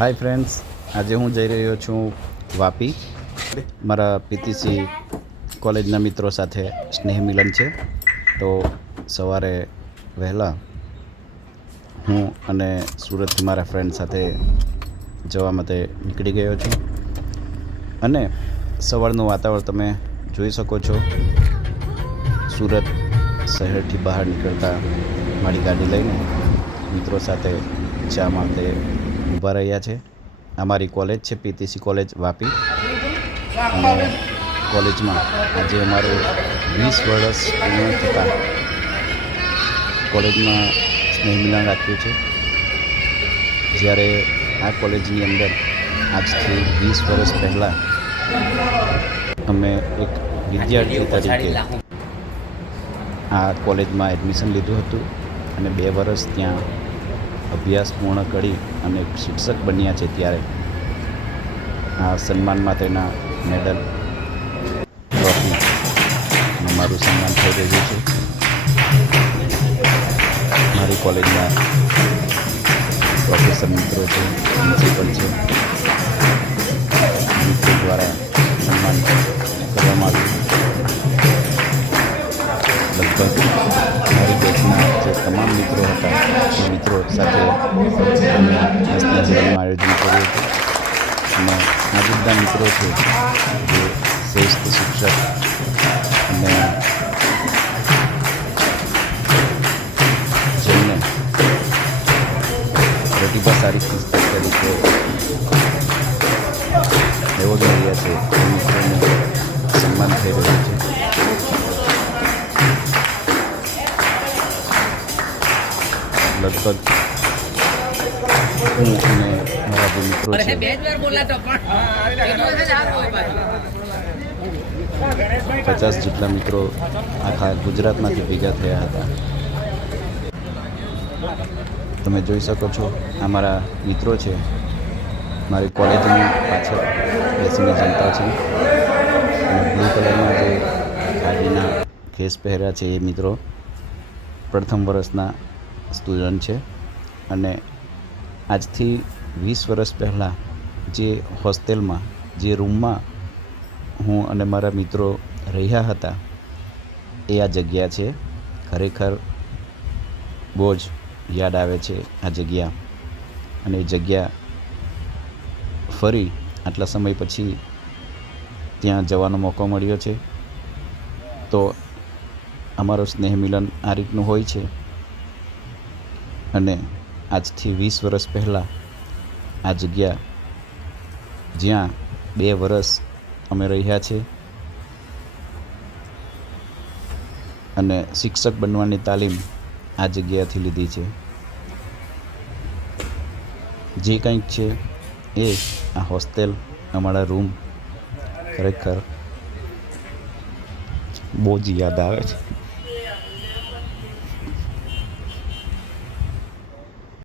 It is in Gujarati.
હાય ફ્રેન્ડ્સ આજે હું જઈ રહ્યો છું વાપી. મારા પીટીસી કોલેજના મિત્રો સાથે સ્નેહ મિલન છે. તો સવારે વહેલા હું અને સુરતથી મારા ફ્રેન્ડ સાથે જવા માટે નીકળી ગયો છું. અને સવારનું વાતાવરણ તમે જોઈ શકો છો. સુરત શહેરથી બહાર નીકળતા મારી ગાડી લઈને મિત્રો સાથે ચા માટે ઊભા રહ્યા છે. અમારી કોલેજ છે, પીટીસી કોલેજ, વાપી. અને કોલેજમાં આજે અમારું વીસ વર્ષ પૂર્ણ થતાં કોલેજમાં સ્નેહ મિલન રાખ્યું છે. જ્યારે આ કોલેજની અંદર આજથી વીસ વર્ષ પહેલાં અમે એક વિદ્યાર્થી તરીકે આ કોલેજમાં એડમિશન લીધું હતું અને બે વર્ષ ત્યાં અભ્યાસ પૂર્ણ કરી અને શિક્ષક બન્યા છે ત્યારે. આ સન્માન માટેના મેડલ ટ્રોફી મારું સન્માન થઈ રહ્યું છે. મારી કોલેજના પ્રોફેસર મિત્રો છે, પ્રિન્સિપલ છે, મિત્રો દ્વારા સન્માન કરવામાં આવ્યું. લગભગ મારી બેચના જે તમામ મિત્રો હતા. એ મિત્રો સાથે અમે આયોજન કર્યું હતું. અને આ બધા મિત્રો છે, જે શ્રેષ્ઠ શિક્ષક અને જેમને પ્રતિભાશાળી પુસ્તક તરીકે એવોર્ડ મળ્યા છે. એ મિત્રોને લગભગ હું અને મારા જે મિત્રો છે. પચાસ જેટલા મિત્રો આખા ગુજરાતમાંથી ભેગા થયા હતા. તમે જોઈ શકો છો આ મારા મિત્રો છે. મારી કોલેજની પાછળ બેસીને જનતા છે. અને બ્લુ કલરમાં જે ગાડીના ખેસ પહેર્યા છે એ મિત્રો પ્રથમ વર્ષના સ્ટુડન્ટ છે અને આજથી વીસ વર્ષ પહેલાં જે હોસ્ટેલમાં, જે રૂમમાં હું અને મારા મિત્રો રહ્યા હતા, એ આ જગ્યા છે. ખરેખર બહુ જ યાદ આવે છે આ જગ્યા. અને એ જગ્યા ફરી આટલા સમય પછી ત્યાં જવાનો મોકો મળ્યો છે. તો અમારો સ્નેહ મિલન આ રીતનું હોય છે. અને આજથી વીસ વર્ષ પહેલાં આ જગ્યા જ્યાં બે વર્ષ અમે રહ્યા છીએ. અને શિક્ષક બનવાની તાલીમ આ જગ્યાથી લીધી છે. જે કંઈક છે એ આ હોસ્ટેલ, અમારા રૂમ ખરેખર બહુ જ યાદ આવે છે.